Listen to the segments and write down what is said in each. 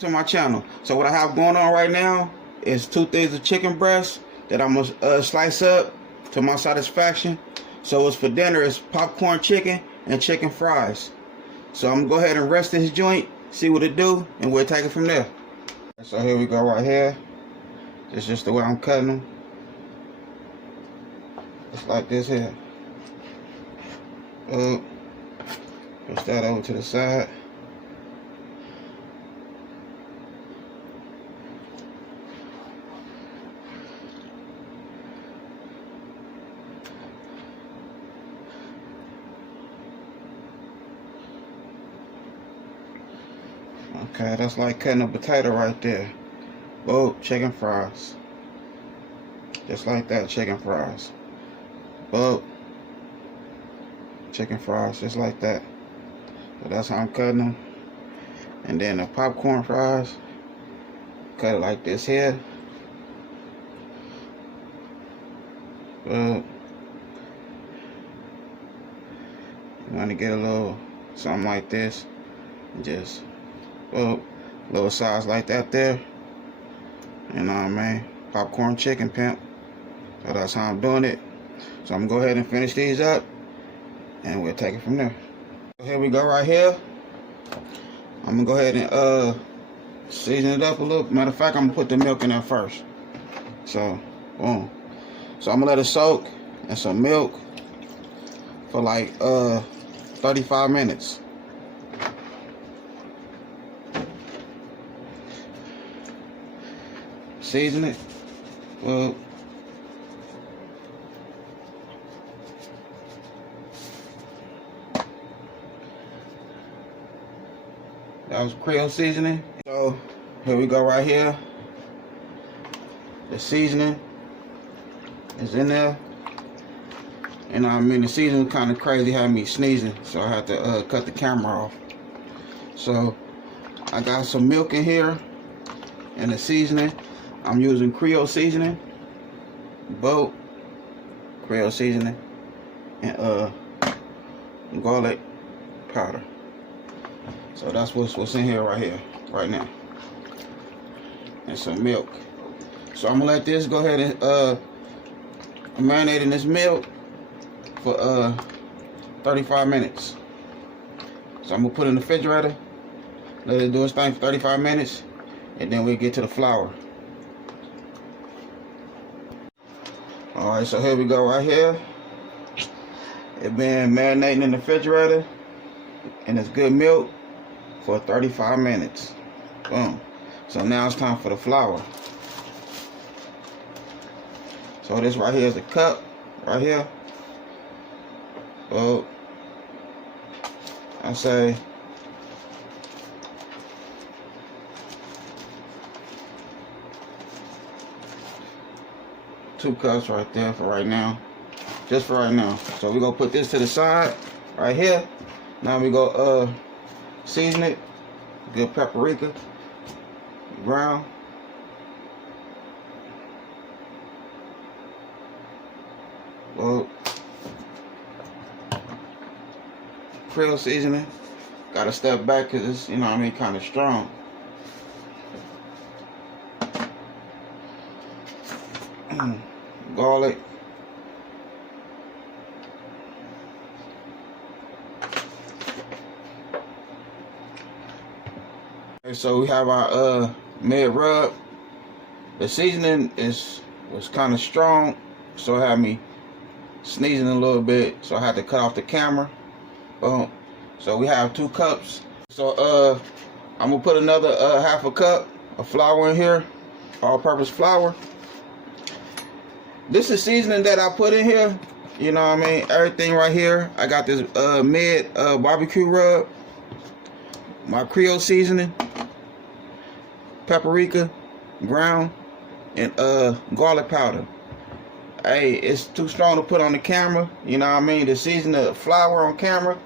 To my channel. So what I have going on right now is 2 things of chicken breast that I'm gonna slice up to my satisfaction. So it's for dinner, it's popcorn chicken and chicken fries. So I'm gonna go ahead and rest this joint, see what it do, and we'll take it from there. So here we go right here. This is just the way I'm cutting them. Just like this here. Push that over to the side. Okay, that's like cutting a potato right there. Boom, chicken fries. Just like that, chicken fries. Boom. Chicken fries, just like that. So that's how I'm cutting them. And then the popcorn fries, cut it like this here. Boom. You want to get a little something like this. Just little size like that there. You know what I mean? Popcorn chicken pimp. So that's how I'm doing it. So I'm gonna go ahead and finish these up and we'll take it from there. Here we go right here. I'm gonna go ahead and season it up a little. Matter of fact, I'm gonna put the milk in there first. So boom. So I'm gonna let it soak in some milk for like 35 minutes. Season it. Well, that was Creole seasoning. So here we go right here. The seasoning is in there. And I mean, the seasoning kind of crazy, had me sneezing, so I had to cut the camera off. So I got some milk in here and the seasoning. I'm using Creole seasoning, both Creole seasoning, and garlic powder. So that's what's in here right now, and some milk. So I'm gonna let this go ahead and marinate in this milk for 35 minutes. So I'm gonna put it in the refrigerator, let it do its thing for 35 minutes, and then we get to the flour. Alright, so here we go right here. It been marinating in the refrigerator and it's good milk for 35 minutes. Boom. So now it's time for the flour. So this right here is the cup right here. Well, I say two cups right there for right now, just for right now. So we're gonna put this to the side right here. Now we go season it, good paprika, brown, well, Creole seasoning. Gotta step back because it's, you know what I mean, kind of strong. Garlic, okay, so we have our mid rub. The seasoning was kind of strong, so it had me sneezing a little bit, so I had to cut off the camera. Boom. So we have 2 cups. So I'm gonna put another half a cup of flour in here, all-purpose flour. This is seasoning that I put in here. You know what I mean? Everything right here. I got this mid barbecue rub, my Creole seasoning, paprika, ground, and garlic powder. Hey, it's too strong to put on the camera. You know what I mean? The season of flour on camera,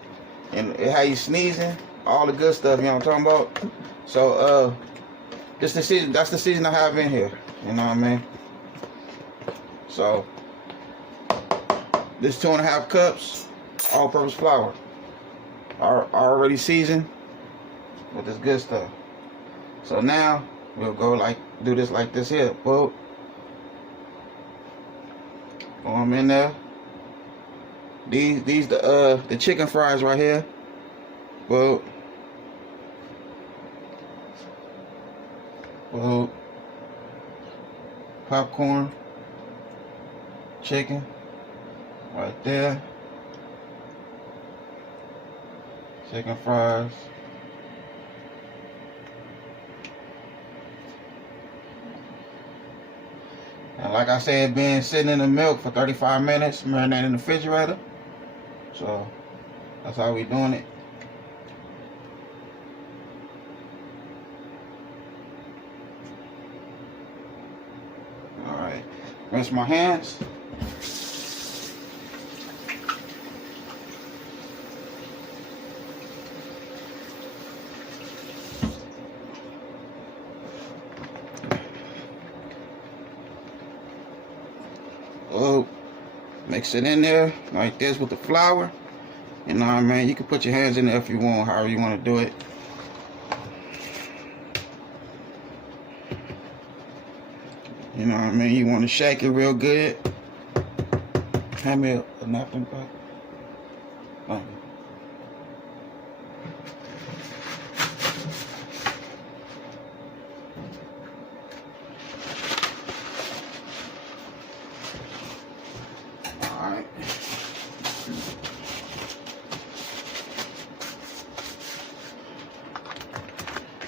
and how you sneezing, all the good stuff. You know what I'm talking about? So this the season. That's the season I have in here. You know what I mean? So this 2.5 cups all-purpose flour are already seasoned with this good stuff. So now we'll go do this like this here. Boom. Throw them in there. These the chicken fries right here. Boom. Boom. Popcorn. Chicken. Right there. Chicken fries. And like I said, been sitting in the milk for 35 minutes, marinating in the refrigerator. So that's how we doing it. All right, rinse my hands. Oh, mix it in there like this with the flour. You know what I mean? You can put your hands in there if you want, however you want to do it. You know what I mean? You want to shake it real good. Hand me a napkin back. Alright.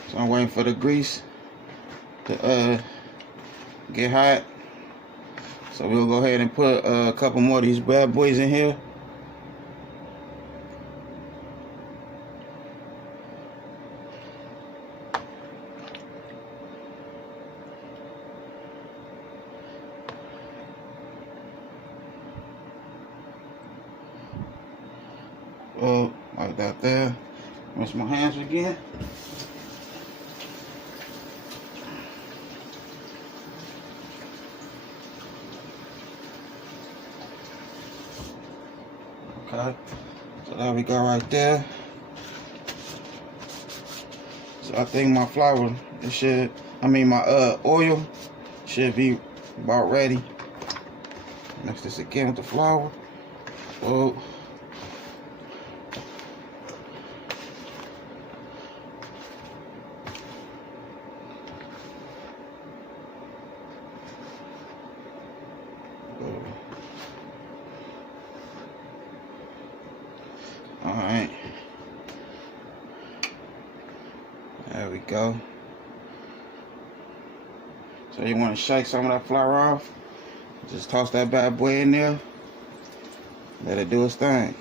So I'm waiting for the grease to get hot. So we'll go ahead and put a couple more of these bad boys in here. Like that there. Rinse my hands again. Okay, so there we go right there. So I think my flour, my oil should be about ready. Mix this again with the flour. Whoa. Alright, there we go. So you want to shake some of that flour off. Just toss that bad boy in there. Let it do its thing.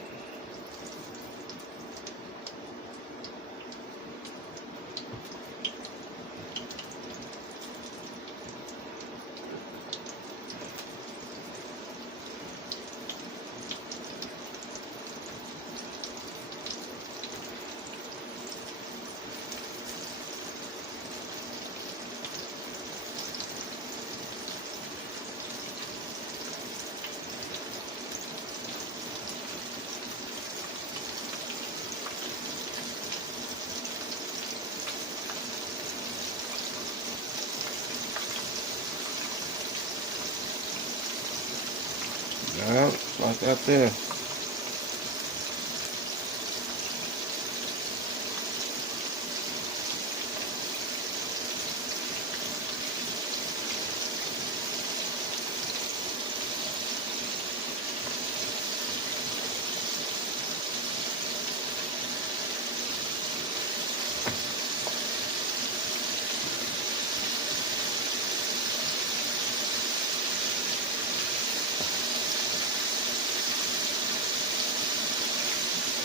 Yeah, like that there.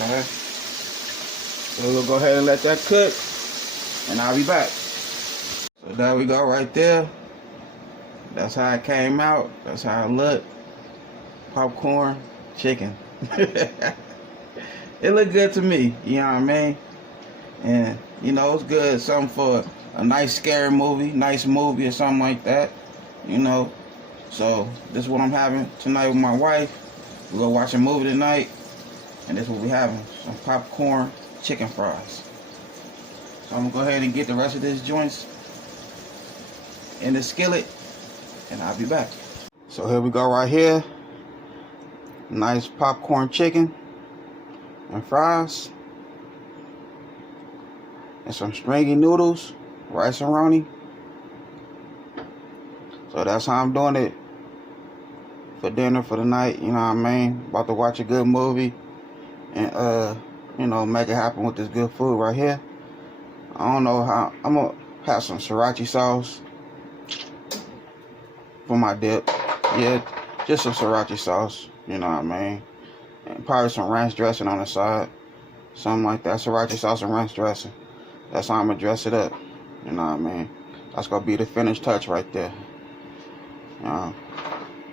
Okay. So we'll go ahead and let that cook, and I'll be back. So there we go right there. That's how it came out. That's how it looked. Popcorn, chicken. It looked good to me, you know what I mean? And, you know, it's good. Something for a nice scary movie, nice movie or something like that, you know. So this is what I'm having tonight with my wife. We're going to watch a movie tonight. And this is what we're having, some popcorn chicken fries. So I'm gonna go ahead and get the rest of these joints in the skillet, and I'll be back. So here we go right here. Nice popcorn chicken and fries. And some stringy noodles, Rice-A-Roni. So that's how I'm doing it for dinner for the night, you know what I mean? About to watch a good movie and you know, make it happen with this good food right here. I don't know how, I'm gonna have some sriracha sauce for my dip. Yeah, just some sriracha sauce, you know what I mean? And probably some ranch dressing on the side. Something like that, sriracha sauce and ranch dressing. That's how I'm gonna dress it up, you know what I mean? That's gonna be the finished touch right there.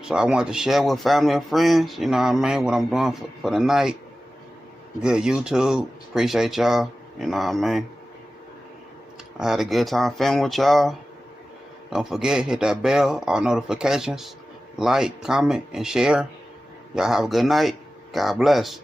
So I wanted to share with family and friends, you know what I mean, what I'm doing for the night. Good YouTube, appreciate y'all, you know what I mean. I had a good time filming with y'all. Don't forget, hit that bell, all notifications, like, comment, and share. Y'all have a good night. God bless.